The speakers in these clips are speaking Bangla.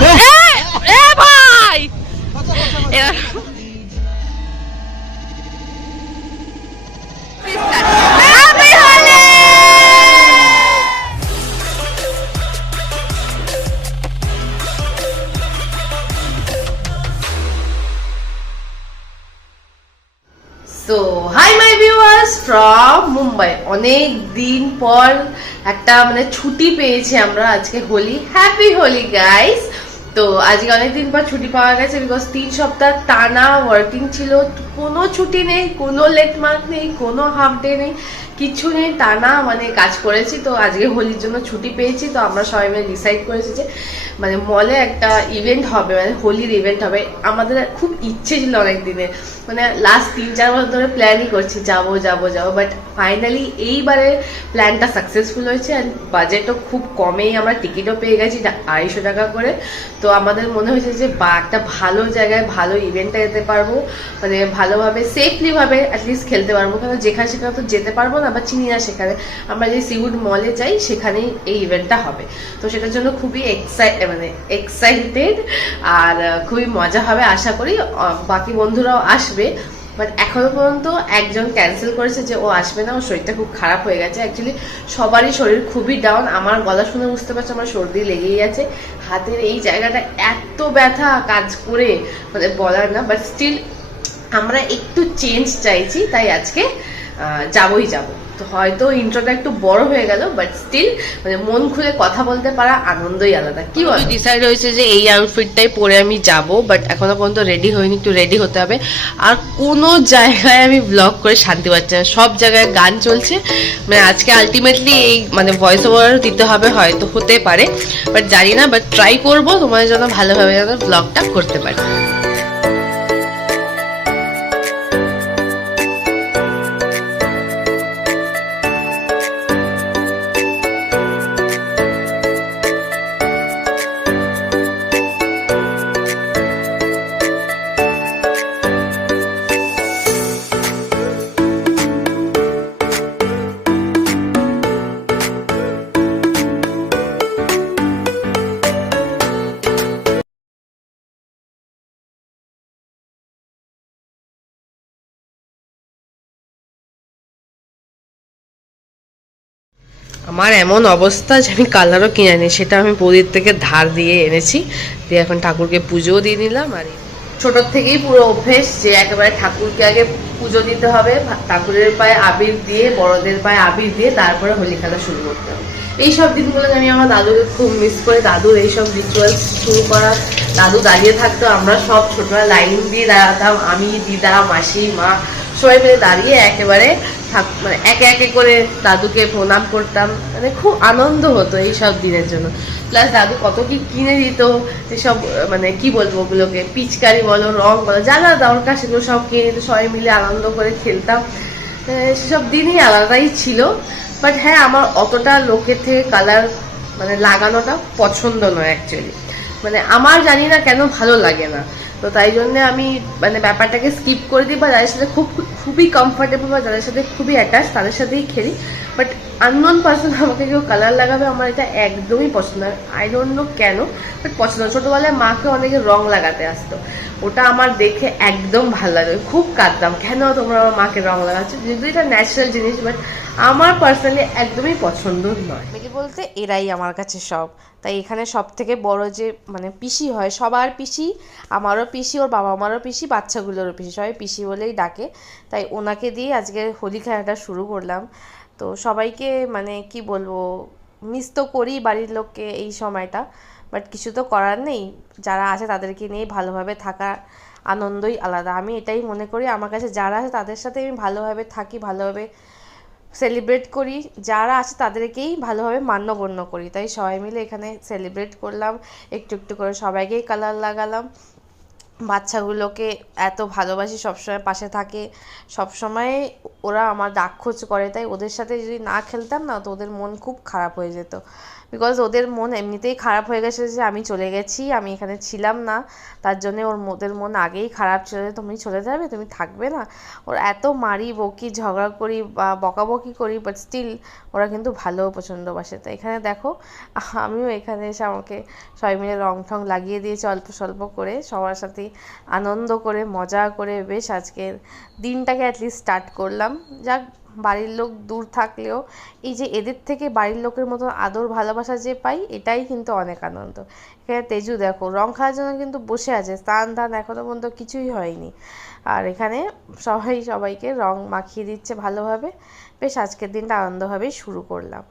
ভাই so hi my viewers from Mumbai. অনেক দিন পর একটা মানে ছুটি পেয়েছি আমরা, আজকে হোলি। Happy Holi guys. তো আজকে অনেকদিন পর ছুটি পাওয়া গেছে, বিকজ 3 সপ্তাহ টানা ওয়ার্কিং ছিল, কোনো ছুটি নেই, কোনো লেট মার্ক নেই, কোনো হাফ ডে নেই, কিছু নেই, টানা মানে কাজ করেছি। তো আজকে হোলির জন্য ছুটি পেয়েছি, তো আমরা সবাই মিলে ডিসাইড করেছি যে মানে মলে একটা ইভেন্ট হবে, মানে হোলির ইভেন্ট হবে। আমাদের খুব ইচ্ছে ছিল অনেক দিনের, মানে লাস্ট 3-4 বছর ধরে প্ল্যানই করছি যাবো যাবো যাবো, বাট ফাইনালি এইবারে প্ল্যানটা সাকসেসফুল হয়েছে। অ্যান্ড বাজেটও খুব কমেই আমরা টিকিটও পেয়ে গেছি 250 টাকা করে। তো আমাদের মনে হয়েছে যে বা একটা ভালো জায়গায় ভালো ইভেন্টটা যেতে পারবো, মানে ভালোভাবে সেফলি ভাবে অ্যাটলিস্ট খেলতে পারবো, কারণ যেখানে সেখানে তো যেতে পারবো না বা চিনি না সেখানে। আমরা যে সিউড মলে যাই সেখানেই এই ইভেন্টটা হবে। তো সেটার জন্য খুবই এক্সাইটেড আর খুবই মজা হবে আশা করি। বাকি বন্ধুরাও আসবে, বাট এখনো পর্যন্ত একজন ক্যান্সেল করেছে যে ও আসবে না, ওর শরীরটা খুব খারাপ হয়ে গেছে। অ্যাকচুয়ালি সবারই শরীর খুবই ডাউন। আমার গলা শুনে বুঝতে পারছি আমার সর্দি লেগেই আছে, হাতের এই জায়গাটা এত ব্যথা কাজ করে মানে বলার না। বাট স্টিল আমরা একটু চেঞ্জ চাইছি, তাই আজকে যাবই যাবো। তো হয়তো ইন্ট্রোটা একটু বড় হয়ে গেল, বাট স্টিল মানে মন খুলে কথা বলতে পারা আনন্দই আলাদা। কি বল, ডিসাইড হয়েছে যে এই আউটফিটটাই পরে আমি যাব, বাট এখনো পর্যন্ত রেডি হইনি, একটু রেডি হতে হবে। আর কোনো জায়গায় আমি ব্লগ করে শান্তি পাচ্ছি না, সব জায়গায় গান চলছে। মানে আজকে আলটিমেটলি এই মানে ভয়েস ওভার দিতে হবে, হয়তো হতে পারে, বাট জানি না, বাট ট্রাই করবো তোমাদের জন্য ভালোভাবে যেন ব্লগটা করতে পারি। আমার এমন অবস্থা যে আমি কালারও কিনে আনি, সেটা আমি বৌদির থেকে ধার দিয়ে এনেছি, দিয়ে এখন ঠাকুরকে পুজোও দিয়ে নিলাম। আর ছোটোর থেকেই পুরো অভ্যেস যে একেবারে ঠাকুরকে আগে পুজো দিতে হবে, ঠাকুরের পায়ে আবির দিয়ে, বড়দের পায়ে আবির দিয়ে তারপরে হোলি খেলা শুরু করতে হবে। এইসব দিনগুলো আমি আমার দাদুকে খুব মিস করি, দাদুর এইসব রিচুয়ালস শুরু করা। দাদু দাঁড়িয়ে থাকতো, আমরা সব ছোটরা লাইন দিয়ে দাঁড়াতাম, আমি, দিদা, মাসি, মা সবাই মিলে দাঁড়িয়ে একেবারে মানে একে একে করে দাদুকে প্রণাম করতাম। মানে খুব আনন্দ হতো এই সব দিনের জন্য। প্লাস দাদু কত কি কিনে দিত, এসব মানে কি বলবো, ওগুলোকে পিচকারি বলো, রং বলো, যা যা দরকার সেগুলো সব কিনে দিত, সবাই মিলে আনন্দ করে খেলতাম। সেসব দিনই আলাদাই ছিল। বাট হ্যাঁ, আমার অতটা লোকের থেকে কালার মানে লাগানোটা পছন্দ নয় অ্যাকচুয়ালি, মানে আমার জানি না কেন ভালো লাগে না। তো তাই জন্য আমি মানে ব্যাপারটাকে স্কিপ করে দিই, বা যাদের সাথে খুবই কমফোর্টেবল বা যাদের সাথে খুবই অ্যাটাচ তাদের সাথেই খেলি। বাট আননোন পার্সন আমাকে কেউ কালার লাগাবে, আমার এটা একদমই পছন্দ না। আই ডোন্ট নো কেন, বাট পছন্দ। ছোটোবেলায় মাকে অনেকে রং লাগাতে আসতো, ওটা আমার দেখে একদম ভালো লাগে, খুব কাঁদতাম কেন তোমরা আমার মাকে রং লাগাচ্ছ, যেহেতু এটা ন্যাচারাল জিনিস। বাট আমার পার্সোনালি একদমই পছন্দ নয়। মেয়ে বলতে এরাই আমার কাছে সব। তাই এখানে সব থেকে বড় যে মানে পিসি হয়, সবার পিসি, আমারও পিসি, ওর বাবা মারও পিসি, বাচ্চাগুলোরও পিসি, সবাই পিসি বলেই ডাকে। তাই ওনাকে দিয়ে আজকে হোলি খেলাটা শুরু করলাম। তো সবাইকে মানে কি বলবো, মিস তো করি বাড়ির লোককে এই সময়টা, বাট কিছু তো করার নেই। যারা আছে তাদেরকে নিয়ে ভালোভাবে থাকা আনন্দই আলাদা। আমি এটাই মনে করি, আমার কাছে যারা আছে তাদের সাথে আমি ভালোভাবে থাকি, ভালোভাবে সেলিব্রেট করি, যারা আছে তাদেরকেই ভালোভাবে মান্যগণ্য করি। তাই সবাই মিলে এখানে সেলিব্রেট করলাম, একটু একটু করে সবাইকেই কালার লাগালাম। বাচ্চাগুলোকে এত ভালোবাসি, সবসময় পাশে থাকে, সবসময় ওরা আমার ডাক খোঁজ করে। তাই ওদের সাথে যদি না খেলতাম না, তো ওদের মন খুব খারাপ হয়ে যেত। বিকজ ওদের মন এমনিতেই খারাপ হয়ে গেছে যে আমি চলে গেছি, আমি এখানে ছিলাম না, তার জন্যে ওদের মন আগেই খারাপ ছিল যে তুমি চলে যাবে, তুমি থাকবে না। ওর এত মারি বকি ঝগড়া করি বা বকাবকি করি, বাট স্টিল ওরা কিন্তু ভালো প্রচণ্ডবাসে। তো এখানে দেখো আমিও এখানে এসে আমাকে সবাই মিলে রং ঠং লাগিয়ে দিয়েছে অল্প স্বল্প করে, সবার সাথে আনন্দ করে মজা করে বেশ আজকের দিনটাকে অ্যাটলিস্ট স্টার্ট করলাম। যাক, বাড়ির লোক দূর থাকলেও এই যে এদের থেকে বাড়ির লোকের মতো আদর ভালোবাসা যে পাই, এটাই কিন্তু অনেক আনন্দ। এখানে তেজু দেখো রং খাওয়ার জন্য কিন্তু বসে আছে, স্নান ধান এখনও পর্যন্ত কিছুই হয়নি। আর এখানে সবাই সবাইকে রং মাখিয়ে দিচ্ছে ভালোভাবে। বেশ আজকের দিনটা আনন্দভাবেই শুরু করলাম।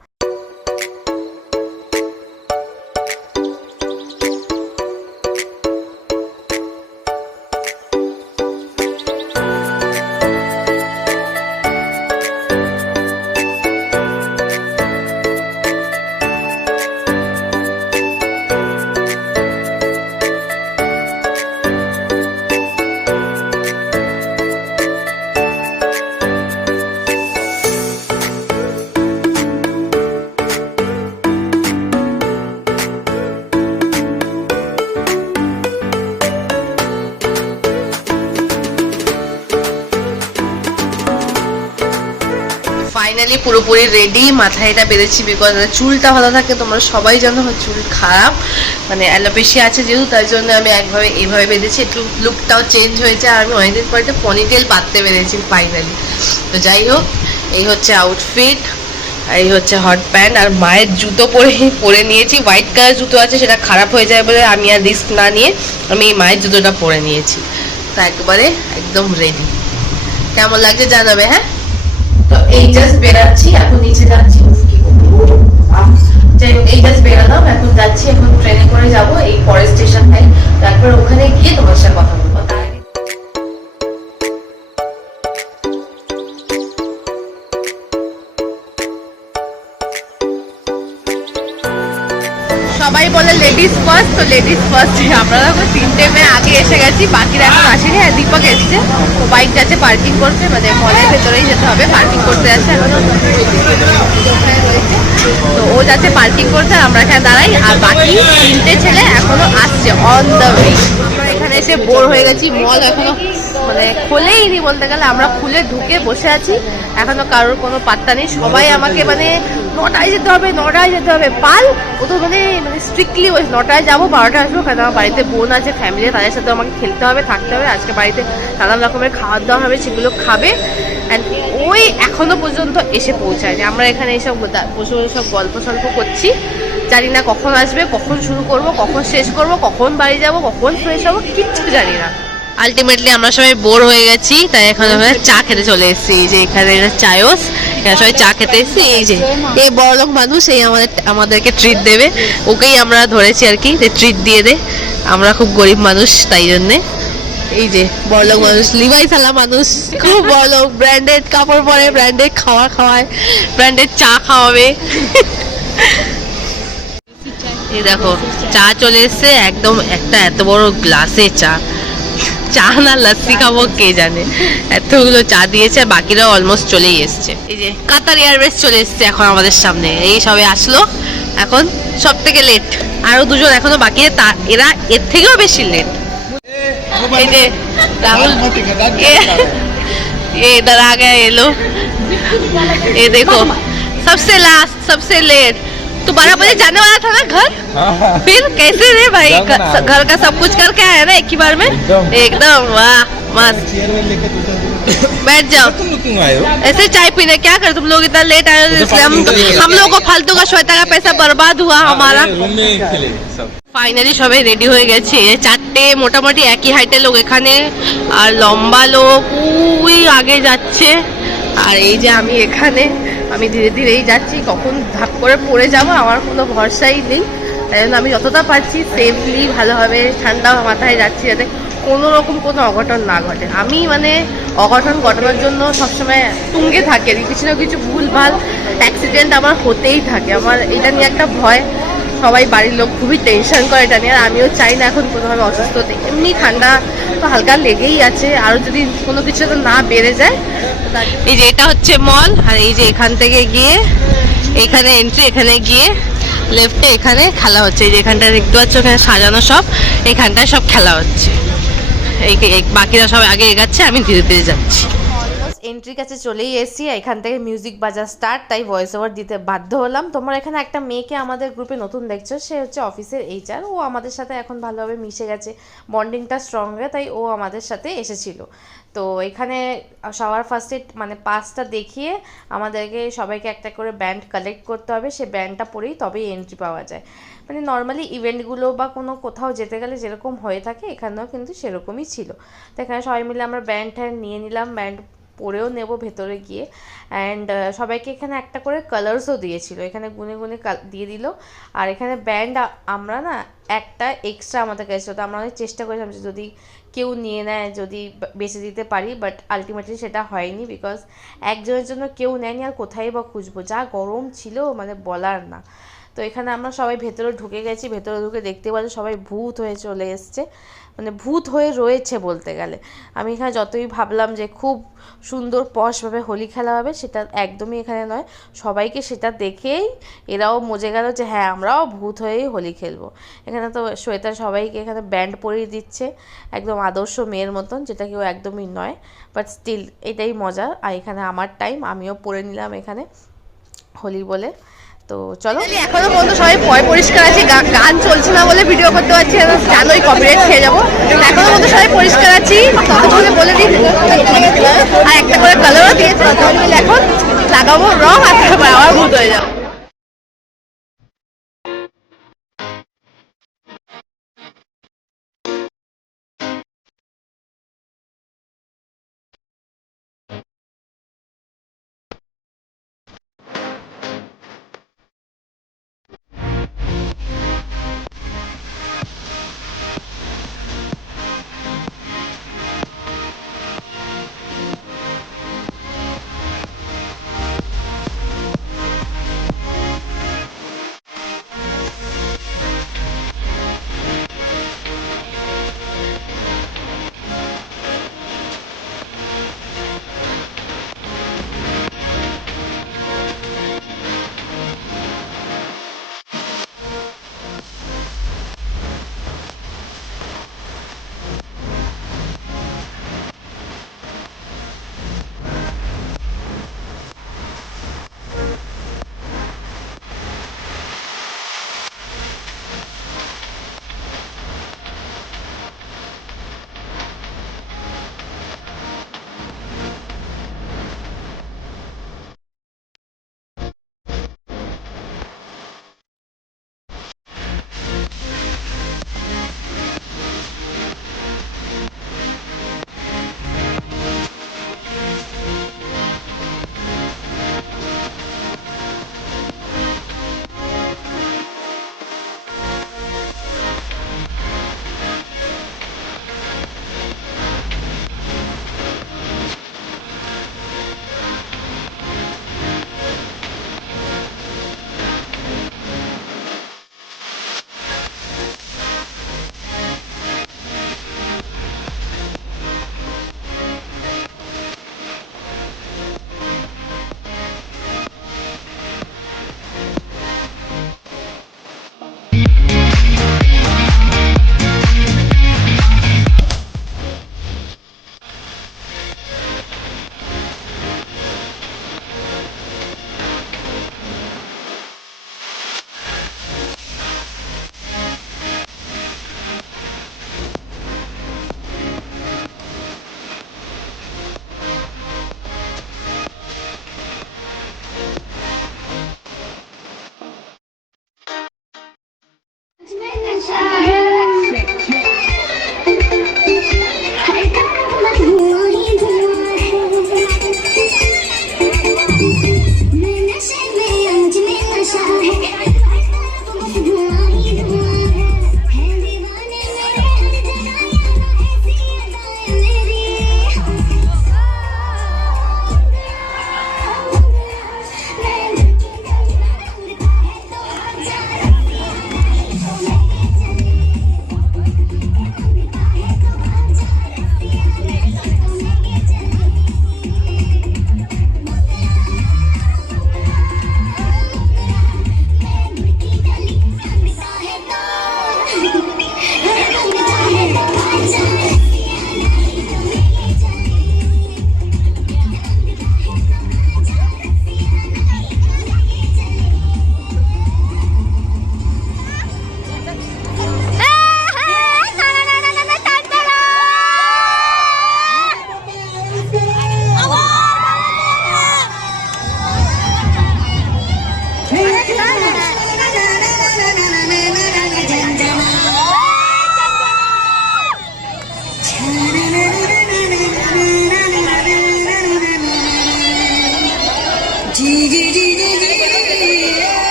ফাইনালি পুরোপুরি রেডি, মাথায় এটা বেঁধেছি বিকজ চুলটা ভালো থাকে, তোমরা সবাই জানো চুল খারাপ, মানে অ্যালোপেশিয়া আছে যেহেতু, তাই জন্য আমি একভাবে এইভাবে বেঁধেছি, একটু লুকটাও চেঞ্জ হয়েছে। আর আমি অনেকদিন পর একটা পনিটেল পাততে বেঁধেছি ফাইনালি। তো যাই হোক, এই হচ্ছে আউটফিট, এই হচ্ছে হট প্যান্ট। আর মায়ের জুতো পরে নিয়েছি, হোয়াইট কালার জুতো আছে, সেটা খারাপ হয়ে যায় বলে আমি আর রিস্ক না নিয়ে আমি এই মায়ের জুতোটা পরে নিয়েছি। তো একবারে একদম রেডি। কেমন লাগছে জানাবে, হ্যাঁ? তো এই জাস্ট বেরাচ্ছি, এখন নিচে যাচ্ছি, যাই হোক এই জাস্ট বেরালাম, এখন যাচ্ছি, এখন ট্রেনে করে যাবো এই পরের স্টেশনটাই, তারপর ওখানে গিয়ে তোমার সাথে কথা বলবো। সবাই বলে লেডিস ফার্স্ট, তো লেডিস ফার্স্ট আমরা দেখো 3টে মেয়ে আগে এসে গেছি, বাকিরা এখন আসেনি। হ্যাঁ, দীপক এসছে, ও বাইক যাচ্ছে পার্কিং করতে, মানে মলের ভেতরেই যেতে হবে, পার্কিং করতে যাচ্ছে এখনো রয়েছে। তো ও যাচ্ছে পার্কিং করতে, আর আমরা এখানে দাঁড়াই, আর বাকি 3টে ছেলে এখনো আসছে অন দ্য ওয়ে। এখানে এসে বোর হয়ে গেছি, মল এখনো মানে খোলেইনি বলতে গেলে, আমরা খুলে ঢুকে বসে আছি, এখনো কারোর কোনো পাত্তা নেই। সবাই আমাকে মানে 9টায় যেতে হবে, 9টায় যেতে হবে, পাল ও তো মানে স্ট্রিক্টলি 9টায় যাবো, 12টায় আসবো, কারণ আমার বাড়িতে বোন আছে, ফ্যামিলি, তাদের সাথে আমাকে খেলতে হবে, থাকতে হবে। আজকে বাড়িতে নানান রকমের খাবার দাওয়া হবে, সেগুলো খাবে। অ্যান্ড ওই এখনো পর্যন্ত এসে পৌঁছায়নি। আমরা এখানে এসব বসে বসে সব গল্প সল্প করছি, জানি না কখন আসবে, কখন শুরু করব, কখন শেষ করব, কখন বাড়ি যাব, কখন ফ্রেশ হবো, কিচ্ছু জানি না। আলটিমেটলি আমরা সবাই বোর হয়ে গেছি, তাই এখন আমরা চা খেতে চলে এসেছি। এই যে এখানে চায়স, এখানে সবাই চা খেতে এসেছি। এই যে এই বড়লোক মানুষ, এই আমাদেরকে ট্রিট দেবে, ওকেই আমরা ধরেছি আর কি, যে ট্রিট দিয়ে দে, আমরা খুব গরিব মানুষ তাই জন্যে। এই যে বড়লোক মানুষ, লিভাই থালা মানুষ, খুব বড়লোক, ব্র্যান্ডেড কাপড় পরে, ব্র্যান্ডেড খাওয়া খাওয়ায়, ব্র্যান্ডেড চা খাওয়াবে। এই দেখো চা চলে এসছে, একদম একটা এত বড় গ্লাসে চা, চা না লস্যি খাবো কে জানে, এতগুলো চা দিয়েছে, আর বাকিরাও অলমোস্ট চলেই এসছে। এই যে কাতার এয়ারওয়েজ চলে এসছে এখন আমাদের সামনে, এই সবে আসলো, এখন সব থেকে লেট আরো দুজন এখনো বাকি, এরা এর থেকেও বেশি লেট। এই যে রাহুল ये इधर आ गया ये लो, ये देखो सबसे लास्ट सबसे लेट, तो 12 बजे जाने वाला था ना घर, फिर कैसे रे भाई, घर का सब कुछ करके आया ना एक ही बार में, एकदम वाह मस्त। बैठ जाओ, ऐसे चाय पीने, क्या कर तुम लोग इतना लेट आए, इसलिए हम लोगों को फालतू का श्वेता का पैसा बर्बाद हुआ हमारा। ফাইনালি সবাই রেডি হয়ে গেছে, 4টে মোটামুটি একই হাইটের লোক এখানে, আর লম্বা লোক ওই আগে যাচ্ছে, আর এই যে আমি এখানে, আমি ধীরে ধীরেই যাচ্ছি, কখন ধাপ করে পড়ে যাব আমার কোনো ভরসাই নেই, তাই জন্য আমি যতটা পারছি সেফলি ভালোভাবে ঠান্ডা মাথায় যাচ্ছি, যাতে কোনো রকম কোনো অঘটন না ঘটে। আমি মানে অঘটন ঘটানোর জন্য সবসময় তুঙ্গে থাকে, কিছু না কিছু ভুলভাল অ্যাক্সিডেন্ট আমার হতেই থাকে, আমার এটা নিয়ে একটা ভয়, সবাই বাড়ির লোক খুবই টেনশন করে এটা নিয়ে, আর আমিও চাই না এখন কোনোভাবে অসুস্থ হতে। এমনি ঠান্ডা তো হালকা লেগেই আছে, আরও যদি কোনো কিছু তো না বেড়ে যায়। এই যে এটা হচ্ছে মল, আর এই যে এখান থেকে গিয়ে এখানে এন্ট্রি, এখানে গিয়ে লেফটে এখানে খেলা হচ্ছে, এই যে এখানটা দেখতে পাচ্ছ, এখানে সাজানো সব, এখানটায় সব খেলা হচ্ছে। বাকিরা সব আগে এগাচ্ছে, আমি ধীরে ধীরে যাচ্ছি। অলমোস্ট এন্ট্রির কাছে চলেই এসেছি, এখান থেকে মিউজিক বাজা স্টার্ট, তাই ভয়েস ওভার দিতে বাধ্য হলাম। তোমার এখানে একটা মেয়েকে আমাদের গ্রুপে নতুন দেখছো, সে হচ্ছে অফিসের এইচআর, ও আমাদের সাথে এখন ভালোভাবে মিশে গেছে, বন্ডিংটা স্ট্রং হয়ে, তাই ও আমাদের সাথে এসেছিল। তো এখানে সবার ফার্স্টে মানে পাসটা দেখিয়ে আমাদেরকে সবাইকে একটা করে ব্যান্ড কালেক্ট করতে হবে, সে ব্যান্ডটা পরেই তবেই এন্ট্রি পাওয়া যায়। মানে নর্মালি ইভেন্টগুলো বা কোনো কোথাও যেতে গেলে যেরকম হয়ে থাকে এখানেও কিন্তু সেরকমই ছিল। তো এখানে সবাই মিলে আমরা ব্যান্ড ট্যান্ড নিয়ে নিলাম, ব্যান্ড পরেও নেব ভেতরে গিয়ে। অ্যান্ড সবাইকে এখানে একটা করে কালার্সও দিয়েছিল, এখানে গুনে গুনে দিয়ে দিল। আর এখানে ব্যান্ড আমরা না একটা এক্সট্রা আমাদের কাছে, তো আমরা অনেক চেষ্টা করেছিলাম যে যদি কেউ নিয়ে নেয়, যদি বেঁচে দিতে পারি, বাট আলটিমেটলি সেটা হয়নি, বিকজ একজনের জন্য কেউ নেয়নি, আর কোথায় বা খুঁজবো, যা গরম ছিল মানে বলার না। তো এখানে আমরা সবাই ভেতরে ঢুকে গেছি, ভেতরে ঢুকে দেখতে পাচ্ছি সবাই ভূত হয়ে চলে এসছে, মানে ভূত হয়ে রয়েছে বলতে গেলে। আমি এখানে যতই ভাবলাম যে খুব সুন্দর পশভাবে হোলি খেলা হবে, সেটা একদমই এখানে নয়। সবাইকে সেটা দেখেই এরাও মজে গেল যে হ্যাঁ আমরাও ভূত হয়েই হোলি খেলবো। এখানে তো শ্বেতা সবাইকে এখানে ব্যান্ড পরিয়ে দিচ্ছে, একদম আদর্শ মেয়ের মতন, যেটা কেউ একদমই নয়, বাট স্টিল এটাই মজা। আর এখানে আমার টাইম, আমিও পরে নিলাম এখানে হোলি বলে। তো চলো, এখনো পর্যন্ত সবাই পয় পরিষ্কার আছে, গান চলছে না বলে ভিডিও করতে পারছি না, জানোই কপিরাইট খেয়ে যাবো। এখনো পর্যন্ত সবাই পরিষ্কার আছি, ততক্ষণে বলে দিই। আর একটা করে কালারও দিয়েছে, এখন লাগাবো রং, আর তারপর আবার ভূত হয়ে যাবো।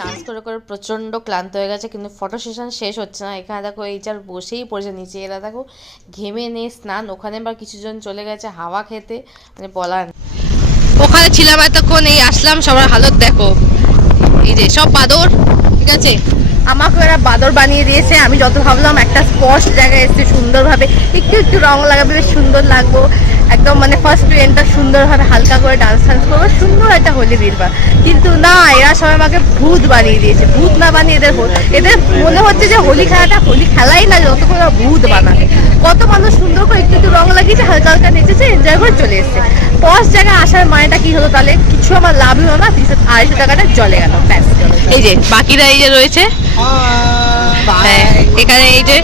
ডান্স করে করে প্রচণ্ড ক্লান্ত হয়ে গেছে, কিন্তু ফটো সেশন শেষ হচ্ছে না। এখানে দেখো এই যার বসেই পড়েছে নিচে, এরা দেখো ঘেমে নেই স্নান, ওখানে আবার কিছুজন চলে গেছে হাওয়া খেতে, মানে বলার নেই। ওখানে ছিলাম এতক্ষণ, এই আসলাম, সবার হালত দেখো, এই যে সব বাদর, ঠিক আছে। আমাকে এরা বাদর বানিয়ে দিয়েছে। আমি যত ভাবলাম একটা স্পষ্ট জায়গায় এসে সুন্দরভাবে একটু একটু রং লাগাবে, বেশ সুন্দর লাগবো, একদম মানে ফার্স্ট ট্রেনটা সুন্দরভাবে হালকা করে ডান্স টান্স করবো, সুন্দর একটা হোলি দিলবা। কিন্তু না, এরা সবাই আমাকে ভূত বানিয়ে দিয়েছে। ভূত না বানিয়ে এদের মনে হচ্ছে যে হোলি খেলাটা হোলি খেলাই না, যত করে ভূত বানাবে। কত মানুষ সুন্দর করে একটু একটু রং লাগিয়েছে, হালকা হালকা নেচেছে, এনজয় করে চলে এসছে। ফার্স্ট জায়গায় আসার মানেটা কি হলো তাহলে? কিছু আমার লাভ হলো না, 250 টাকাটা চলে গেল, ব্যাস। এই যে বাকিরা এই যে রয়েছে, হ্যাঁ, এখানে এই যে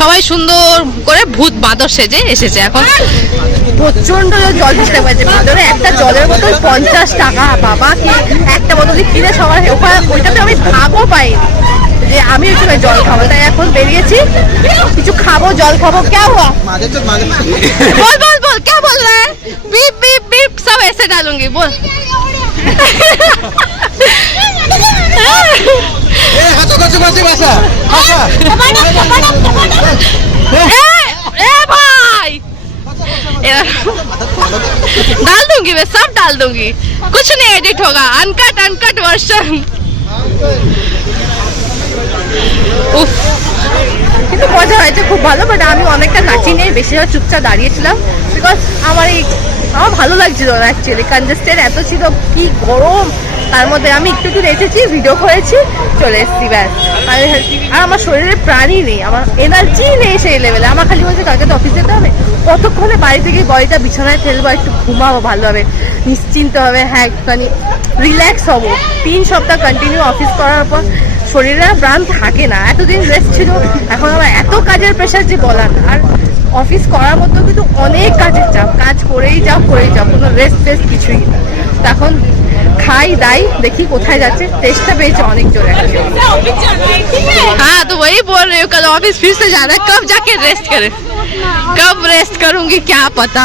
সবাই সুন্দর করে ভূত বাঁদর সেজে এসেছে। এখন প্রচন্ড জল দিতে পারছে বাঁদরে, একটা জলের বোতল 50 টাকা। বাবা, কি একটা বোতল কিনে সবার ওইটাতে আমি ভাগও পাইনি যে আমি একটু জল খাবো, তাই এখন বেরিয়েছি, কিছু খাবো, জল খাবো। क्या हुआ? बोल बोल बोल, क्या बोल रहा है? बीप बीप बीप सब ऐसे डालूंगी, बोल। भाई डाल दूंगी, मैं सब डाल दूंगी, कुछ नहीं एडिट होगा, अनकट वर्जन। উফ, কিন্তু মজা হয়েছে, খুব ভালো। বাট আমি অনেকটা নাচিনি, বেশিরভাগ চুপচাপ দাঁড়িয়েছিলাম, বিকজ আমার ভালো লাগছিল না অ্যাকচুয়ালি। কনজেস্টেড এত ছিল, কি গরম, তার মধ্যে আমি একটু একটু নেচেছি, ভিডিও করেছি, চলে এসেছি, ব্যাস। আর আমার শরীরে প্রাণই নেই, আমার এনার্জি নেই সেই লেভেলে। আমার খালি বলছে কালকে তো অফিস যেতে হবে, কতক্ষণে বাড়ি থেকে বডিটা বিছানায় ফেলবো, একটু ঘুমাবো ভালোভাবে, নিশ্চিন্ত হবে, হ্যাঁ একটুখানি রিল্যাক্স হবো। 3 সপ্তাহ কন্টিনিউ অফিস করার পর শরীরে প্রাণ থাকে না। এতদিন রেস্ট ছিল, এখন আমার এত কাজের প্রেশার যে বলার না। আর অফিস করার মতো কিন্তু অনেক কাজের চাপ, কাজ করেই যাও, কোনো রেস্ট টেস্ট কিছুই না। তখন খাই দাই, দেখি কোথায় যাচ্ছে, টেস্টটা পেয়েছে অনেক জোরে। हाँ तो वही बोल रही हूँ, कल ऑफिस फिर से जाना है, कब जाके रेस्ट करे, कब रेस्ट करूंगी क्या पता।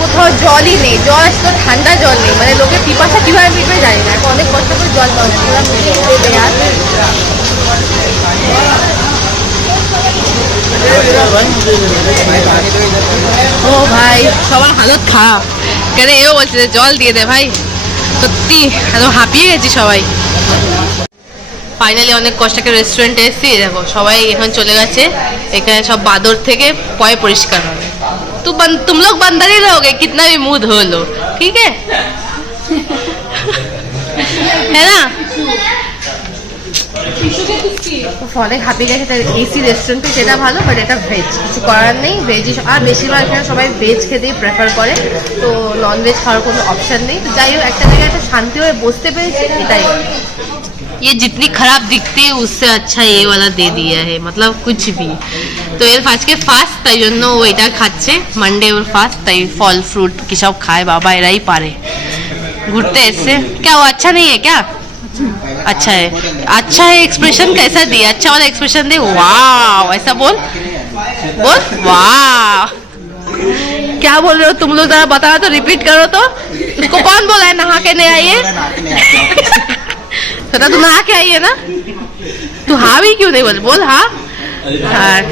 কোথাও জলই নেই, জল আসতো ঠান্ডা জল নেই, মানে লোকে পিপাসা কিভাবে মিটবে জানি না। অনেক কষ্ট করে জল পাওয়া ও ভাই, সবার হালত খারাপ, কেন এও বলছে যে জল দিয়ে দে ভাই। সত্যি একদম হাঁপিয়ে গেছি সবাই। ফাইনালি অনেক কষ্টকে রেস্টুরেন্টে এসেছি, দেখো সবাই এখন চলে গেছে, এখানে সব বাদর থেকে পয় পরিষ্কার হবে। तुम लोग बंदर ही रहोगे कितना भी मुंह धो लो, ठीक है? है ना? অনেক হাঁপিয়ে গেছে। এসি রেস্টুরেন্টে যেটা ভালো, বাট এটা ভেজ, কিছু করার নেই, ভেজই। আর বেশিরভাগ এখানে সবাই ভেজ খেতেই প্রেফার করে, তো নন ভেজ খাওয়ার কোনো অপশন নেই। তো যাই হোক, একটা জায়গায় একটা শান্তি হয়ে বসতে পেরেছি, এটাই। ये जितनी खराब दिखती है उससे अच्छा ये वाला दे दिया है, मतलब कुछ भी। তো এর আজকে ফাস্ট, তাই জন্য ও এটা খাচ্ছে, মানডে ওর ফাস্ট, তাই ফল ফ্রুট কি সব খায়, বাবা এরাই পারে। ঘুরতে এসছে, क्या वो अच्छा नहीं है क्या? अच्छा है, अच्छा है। एक्सप्रेशन कैसा दिया, अच्छा वाला एक्सप्रेशन दे, वाह, ऐसा बोल बोल, वाह। क्या बोल रहे हो तुम लोग, जरा बताओ तो, रिपीट करो तो। उसको कौन बोला है नहा के नहीं आई है? तो तू नहा के आई है ना, तू हाँ भी क्यों नहीं बोल, बोल हाँ। আর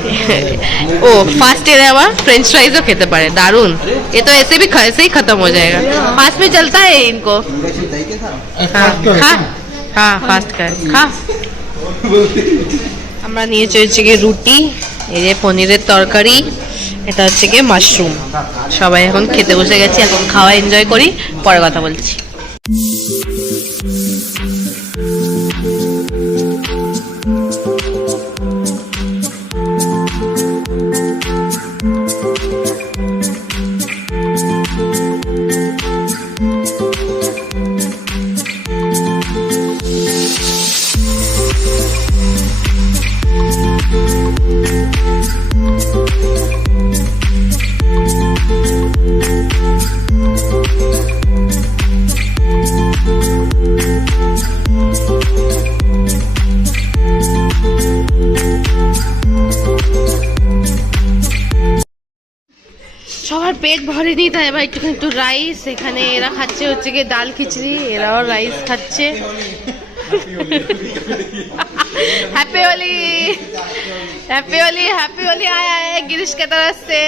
ও फास्ट ईयर है वहाँ फ्रेंच फ्राइजও খেতে পারে দারুন ये तो ऐसे भी ऐसे ही खत्म हो जाएगा फास्ट में चलता है इनको हाँ खा हाँ फास्ट कर खा আমরা নিয়েছি হচ্ছে গিয়ে রুটি এই যে পনিরের তরকারি এটা হচ্ছে গিয়ে মাশরুম সবাই এখন খেতে বসে গেছি এখন খাওয়া এনজয় করি পরে কথা বলছি সবার পেট ভরেনি তাই এবার একটু রাইস এখানে এরা খাচ্ছে হচ্ছে গিয়ে ডাল খিচড়ি এরাও রাইস খাচ্ছে happy Holi happy Holi happy Holi आया है गिरीश की तरफ से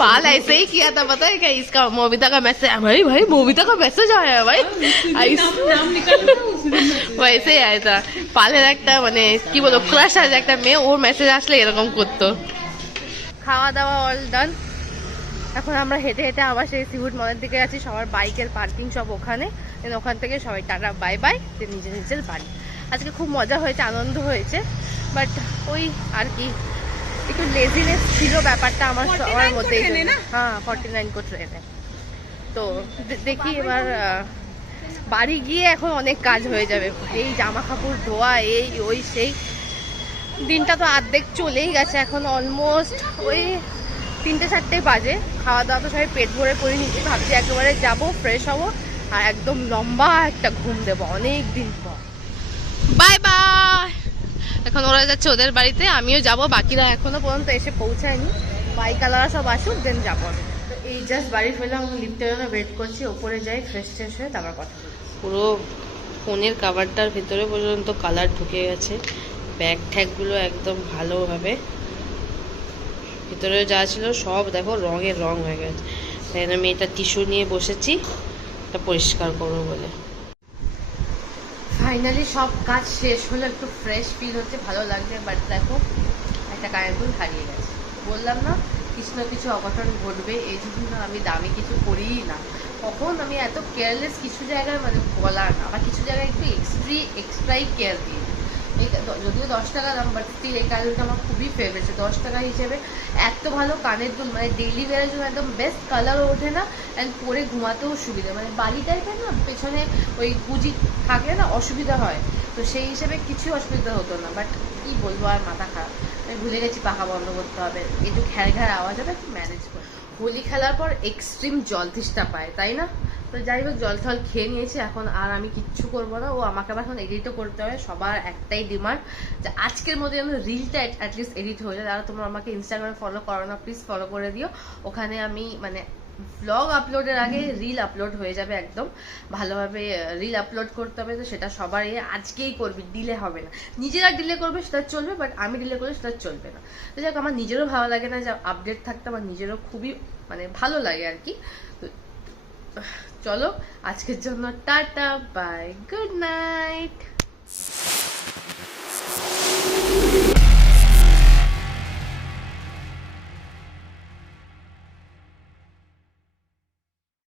पाल ऐसे ही किया था पता है क्या इसका मोबिता का मैसेज भाई भाई मोबिता का मैसेज आया है भाई वैसे ही आया था পালের একটা মানে কি বলবো ক্রাশ আছে একটা মেয়ে ওর মেসেজ আসলে এরকম করতো খাওয়া দাওয়া অল ডান এখন আমরা হেঁটে হেঁটে আবার সেই সিউড মলের দিকে আছি সবার বাইকের পার্কিং সব ওখানে ওখান থেকে সবাই টাটা বাই বাই নিজের নিজের বাড়ি আজকে খুব মজা হয়েছে আনন্দ হয়েছে বাট ওই আর কি একটু লেজিনেস ছিল ব্যাপারটা আমার সবার মধ্যে হ্যাঁ 49 কো ট্রেনে তো দেখি এবার বাড়ি গিয়ে এখন অনেক কাজ হয়ে যাবে এই জামা কাপড় ধোয়া এই ওই সেই দিনটা তো অর্ধেক চলেই গেছে এখন অলমোস্ট ওই 3-4 বাজে খাওয়া দাওয়া তো সবাই পেট ভরে করে নিচ্ছি ভাবছি একেবারে যাবো ফ্রেশ হবো আর একদম লম্বা একটা ঘুম দেবো অনেক দিন পর বাই বাই এখন ওরা যাচ্ছে ওদের বাড়িতে আমিও যাব বাকিরা এখনো পর্যন্ত এসে পৌঁছায়নি বাইকালারা সব আসুক দেন যাবো আমি তো এই জাস্ট বাড়ি ফেলাম লিফটের জন্য ওয়েট করছি ওপরে যাই ফ্রেশ ট্রেশ হয়ে তারপর কথা বলছি পুরো ফোনের কাভারটার ভিতরে পর্যন্ত কালার ঢুকে গেছে ব্যাগ ট্যাগগুলো একদম ভালোভাবে ভিতরে যা ছিল সব দেখো রঙের রং হয়ে গেছে তাই আমি এটা টিস্যু নিয়ে বসেছি এটা পরিষ্কার করবো বলে ফাইনালি সব কাজ শেষ হলো একটু ফ্রেশ ফিল হচ্ছে ভালো লাগছে বাট দেখো একটা কানের দুল হারিয়ে গেছে বললাম না কিছু না কিছু অঘটন ঘটবে এই জন্য আমি দামি কিছু করিই না কখন আমি এত কেয়ারলেস কিছু জায়গায় মানে বলার না আবার কিছু জায়গায় একটু এক্সট্রাই কেয়ার দিই যদিও 10 টাকা দাম বাট স্টিল এই কানের দুলটা আমার খুবই ফেভারিট 10 টাকা হিসেবে এত ভালো কানের দুল মানে ডেইলি ওয়্যারের জন্য একদম বেস্ট কালারও ওঠে না অ্যান্ড পরে ঘুমাতেও সুবিধা মানে বালি টাইপের না পেছনে ওই গুজি থাকে না অসুবিধা হয় তো সেই হিসেবে কিছু অসুবিধা হতো না বাট কি বলবো আর মাথা খারাপ আমি ভুলে গেছি পাখা বন্ধ করতে হবে একটু ঘ্যার ঘ্যার আওয়াজ হবে একটু ম্যানেজ করে হোলি খেলার পর এক্সট্রিম জল তৃষ্ণা পায় তাই না তো যাই হোক জল টল খেয়ে নিয়েছি এখন আর আমি কিচ্ছু করবো না ও আমাকে আবার এখন এডিটও করতে হবে সবার একটাই ডিমান্ড যে আজকের মধ্যে যেন রিলটা অ্যাটলিস্ট এডিট হয়ে যায় তারা তোমরা আমাকে ইনস্টাগ্রামে ফলো করো না প্লিজ ফলো করে দিও ওখানে আমি মানে ব্লগ আপলোডের আগে রিল আপলোড হয়ে যাবে একদম ভালোভাবে রিল আপলোড করতে হবে তো সেটা সবার আজকেই করবি ডিলে হবে না নিজেরা ডিলে করবে সেটা চলবে বাট আমি ডিলে করলে সেটা চলবে না তো যাক আমার নিজেরও ভালো লাগে না যে আপডেট থাকতে আমার নিজেরও খুবই মানে ভালো লাগে আর কি চলো আজকের জন্য টাটা বাই গুড নাইট